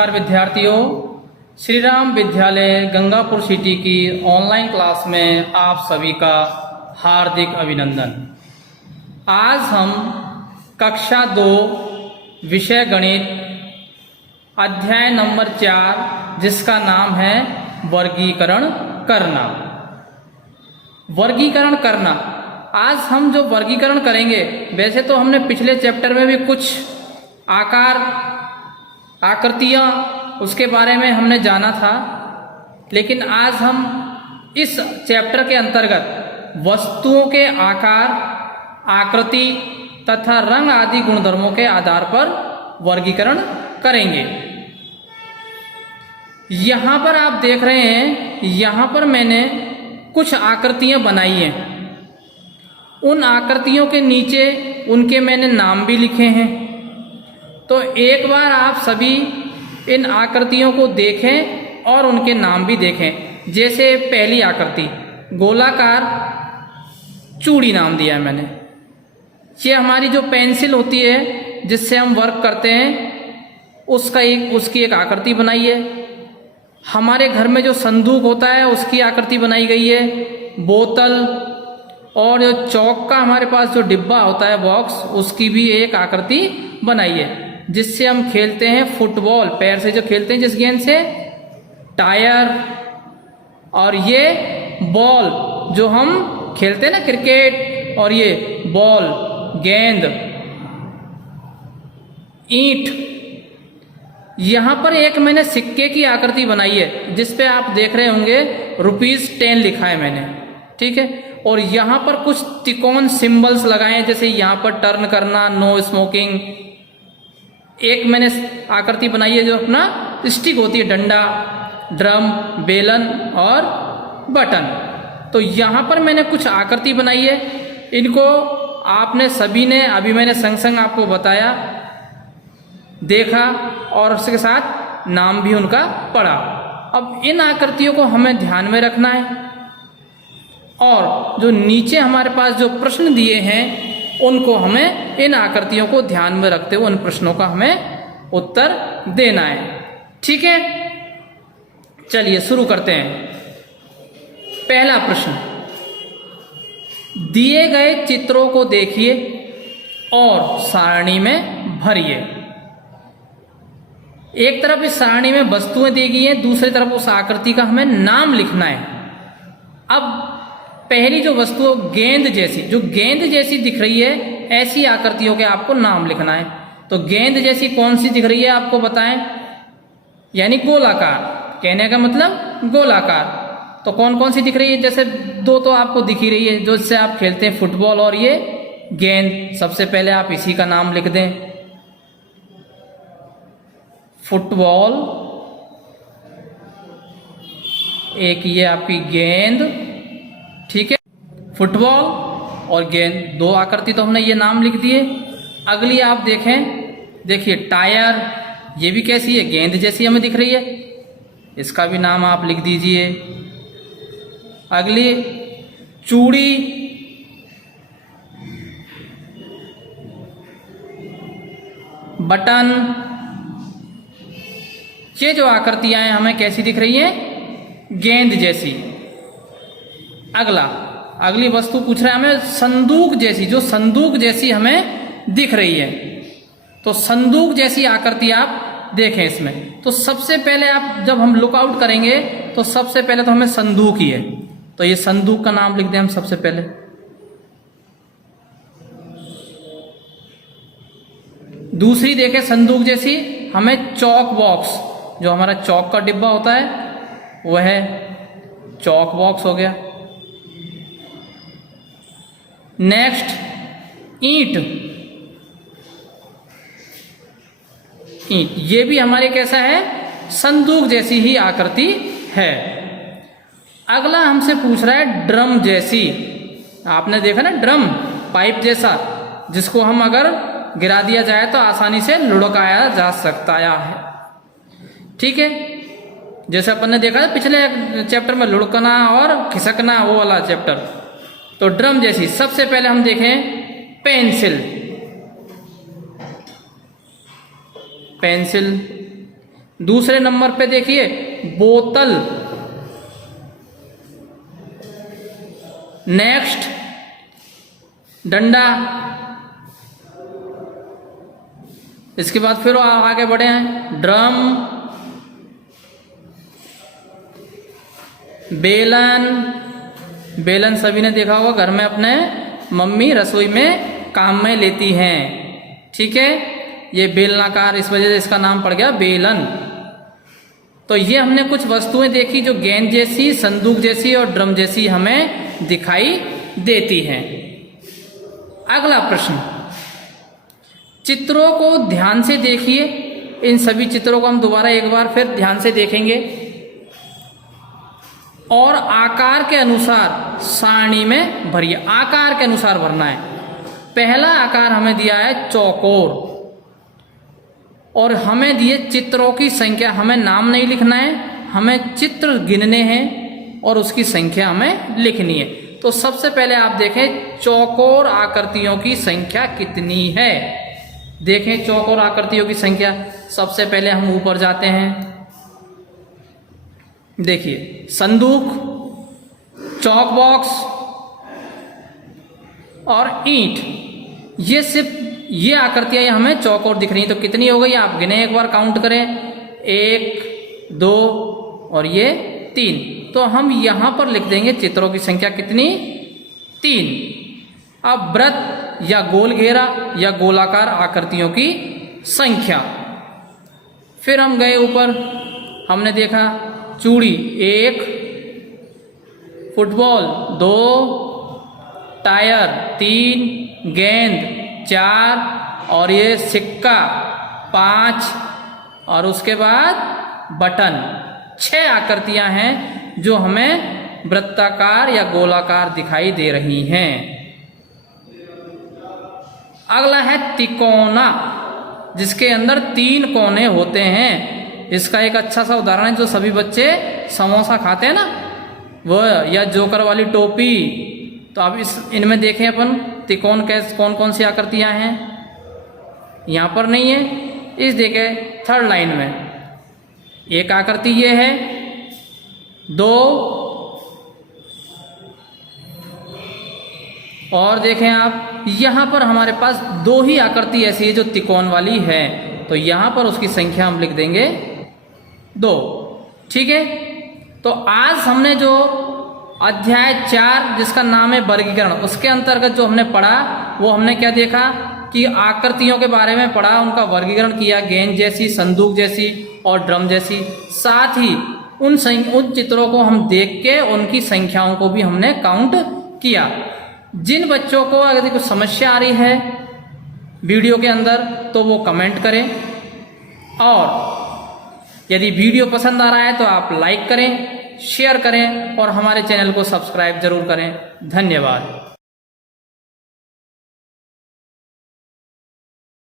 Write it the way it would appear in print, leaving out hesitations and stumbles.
नमस्कार विद्यार्थियों, श्री राम विद्यालय गंगापुर सिटी की ऑनलाइन क्लास में आप सभी का हार्दिक अभिनंदन। आज हम कक्षा 2 विषय गणित अध्याय नंबर 4 जिसका नाम है वर्गीकरण करना। वर्गीकरण करना, आज हम जो वर्गीकरण करेंगे, वैसे तो हमने पिछले चैप्टर में भी कुछ आकार आकृतियाँ उसके बारे में हमने जाना था, लेकिन आज हम इस चैप्टर के अंतर्गत वस्तुओं के आकार, आकृति तथा रंग आदि गुणधर्मों के आधार पर वर्गीकरण करेंगे। यहाँ पर आप देख रहे हैं, यहाँ पर मैंने कुछ आकृतियाँ बनाई हैं। उन आकृतियों के नीचे उनके मैंने नाम भी लिखे हैं। तो एक बार आप सभी इन आकृतियों को देखें और उनके नाम भी देखें। जैसे पहली आकृति गोलाकार चूड़ी नाम दिया है मैंने। ये हमारी जो पेंसिल होती है जिससे हम वर्क करते हैं, उसकी एक आकृति बनाई है। हमारे घर में जो संदूक होता है उसकी आकृति बनाई गई है। बोतल और जो चौक का हमारे पास जो डिब्बा होता है बॉक्स, उसकी भी एक आकृति बनाई है। जिससे हम खेलते हैं फुटबॉल, पैर से जो खेलते हैं जिस गेंद से, टायर, और ये बॉल जो हम खेलते हैं ना क्रिकेट, और ये बॉल, गेंद, ईंट। यहाँ पर एक मैंने सिक्के की आकृति बनाई है जिसपे आप देख रहे होंगे ₹10 लिखा है मैंने, ठीक है। और यहाँ पर कुछ त्रिकोण सिंबल्स लगाए हैं, जैसे यहाँ पर टर्न करना, नो स्मोकिंग। एक मैंने आकृति बनाई है जो अपना स्टिक होती है, डंडा, ड्रम, बेलन और बटन। तो यहाँ पर मैंने कुछ आकृति बनाई है। इनको आपने सभी ने, अभी मैंने संग संग आपको बताया, देखा और उसके साथ नाम भी उनका पढ़ा। अब इन आकृतियों को हमें ध्यान में रखना है, और जो नीचे हमारे पास जो प्रश्न दिए हैं उनको हमें इन आकृतियों को ध्यान में रखते हुए उन प्रश्नों का हमें उत्तर देना है, ठीक है। चलिए शुरू करते हैं। पहला प्रश्न, दिए गए चित्रों को देखिए और सारणी में भरिए। एक तरफ इस सारणी में वस्तुएं दी गई हैं, दूसरी तरफ उस आकृति का हमें नाम लिखना है। अब पहली जो वस्तु गेंद जैसी, जो गेंद जैसी दिख रही है, ऐसी आकृतियों के आपको नाम लिखना है। तो गेंद जैसी कौन सी दिख रही है आपको बताएं, यानी गोलाकार, कहने का मतलब गोलाकार। तो कौन कौन सी दिख रही है? जैसे दो तो आपको दिख ही रही है, जो इससे आप खेलते हैं, फुटबॉल और ये गेंद। सबसे पहले आप इसी का नाम लिख दें, फुटबॉल। एक ये आपकी गेंद, ठीक है, फुटबॉल और गेंद, दो आकृति तो हमने ये नाम लिख दिए। अगली आप देखें, देखिए टायर, ये भी कैसी है? गेंद जैसी हमें दिख रही है, इसका भी नाम आप लिख दीजिए। अगली चूड़ी, बटन, ये जो आकृतियां हैं हमें कैसी दिख रही हैं? गेंद जैसी। अगली वस्तु पूछ रहा है हमें संदूक जैसी, जो संदूक जैसी हमें दिख रही है। तो संदूक जैसी आकृति आप देखें इसमें। तो सबसे पहले आप, जब हम लुक आउट करेंगे तो सबसे पहले तो हमें संदूक ही है, तो ये संदूक का नाम लिख दें हम सबसे पहले। दूसरी देखें संदूक जैसी, हमें चौक बॉक्स, जो हमारा चौक का डिब्बा होता है वह चौक बॉक्स हो गया। नेक्स्ट ईंट, ये भी हमारे कैसा है? संदूक जैसी ही आकृति है। अगला हमसे पूछ रहा है ड्रम जैसी। आपने देखा ना, ड्रम, पाइप जैसा, जिसको हम अगर गिरा दिया जाए तो आसानी से लुढ़काया जा सकता है, ठीक है। जैसे अपन ने देखा था पिछले चैप्टर में, लुढ़कना और खिसकना, वो वाला चैप्टर। तो ड्रम जैसी। सबसे पहले हम देखें पेंसिल। दूसरे नंबर पे देखिए बोतल। नेक्स्ट डंडा। इसके बाद फिर आगे बढ़े हैं, ड्रम, बेलन। बेलन सभी ने देखा होगा, घर में अपने मम्मी रसोई में काम में लेती हैं। ठीक है, ये बेलनाकार, इस वजह से इसका नाम पड़ गया बेलन। तो ये हमने कुछ वस्तुएं देखी जो गेंद जैसी, संदूक जैसी और ड्रम जैसी हमें दिखाई देती हैं। अगला प्रश्न, चित्रों को ध्यान से देखिए। इन सभी चित्रों को हम दोबारा एक बार फिर ध्यान से देखेंगे और आकार के अनुसार सारणी में भरिए। आकार के अनुसार भरना है। पहला आकार हमें दिया है चौकोर और हमें दिए चित्रों की संख्या। हमें नाम नहीं लिखना है, हमें चित्र गिनने हैं और उसकी संख्या हमें लिखनी है। तो सबसे पहले आप देखें चौकोर आकृतियों की संख्या कितनी है। देखें चौकोर आकृतियों की संख्या। सबसे पहले हम ऊपर जाते हैं। देखिए संदूक, चौक बॉक्स और ईंट, ये सिर्फ ये आकृतियां हमें चौकोर दिख रही हैं। तो कितनी हो गई आप गिने, एक बार काउंट करें, 1 2 और ये 3। तो हम यहां पर लिख देंगे चित्रों की संख्या कितनी, 3। अब वृत्त या गोल घेरा या गोलाकार आकृतियों की संख्या। फिर हम गए ऊपर, हमने देखा चूड़ी 1, फुटबॉल 2, टायर 3, गेंद 4 और ये सिक्का 5 और उसके बाद बटन। 6 आकृतियां हैं जो हमें वृत्ताकार या गोलाकार दिखाई दे रही हैं। अगला है तिकोना, जिसके अंदर 3 कोने होते हैं। इसका एक अच्छा सा उदाहरण है, जो सभी बच्चे समोसा खाते हैं ना, वो या जोकर वाली टोपी। तो अब इनमें देखें अपन तिकोन कौन कौन सी आकृतियां हैं। यहां पर नहीं है, इस देखे थर्ड लाइन में एक आकृति ये है, 2 और देखें आप यहां पर हमारे पास 2 ही आकृति ऐसी है जो तिकोन वाली है। तो यहां पर उसकी संख्या हम लिख देंगे 2। ठीक है, तो आज हमने जो अध्याय 4 जिसका नाम है वर्गीकरण, उसके अंतर्गत जो हमने पढ़ा वो हमने क्या देखा कि आकृतियों के बारे में पढ़ा, उनका वर्गीकरण किया, गेंद जैसी, संदूक जैसी और ड्रम जैसी। साथ ही उन चित्रों को हम देख के उनकी संख्याओं को भी हमने काउंट किया। जिन बच्चों को अगर कुछ समस्या आ रही है वीडियो के अंदर तो वो कमेंट करें, और यदि वीडियो पसंद आ रहा है तो आप लाइक करें, शेयर करें और हमारे चैनल को सब्सक्राइब जरूर करें। धन्यवाद।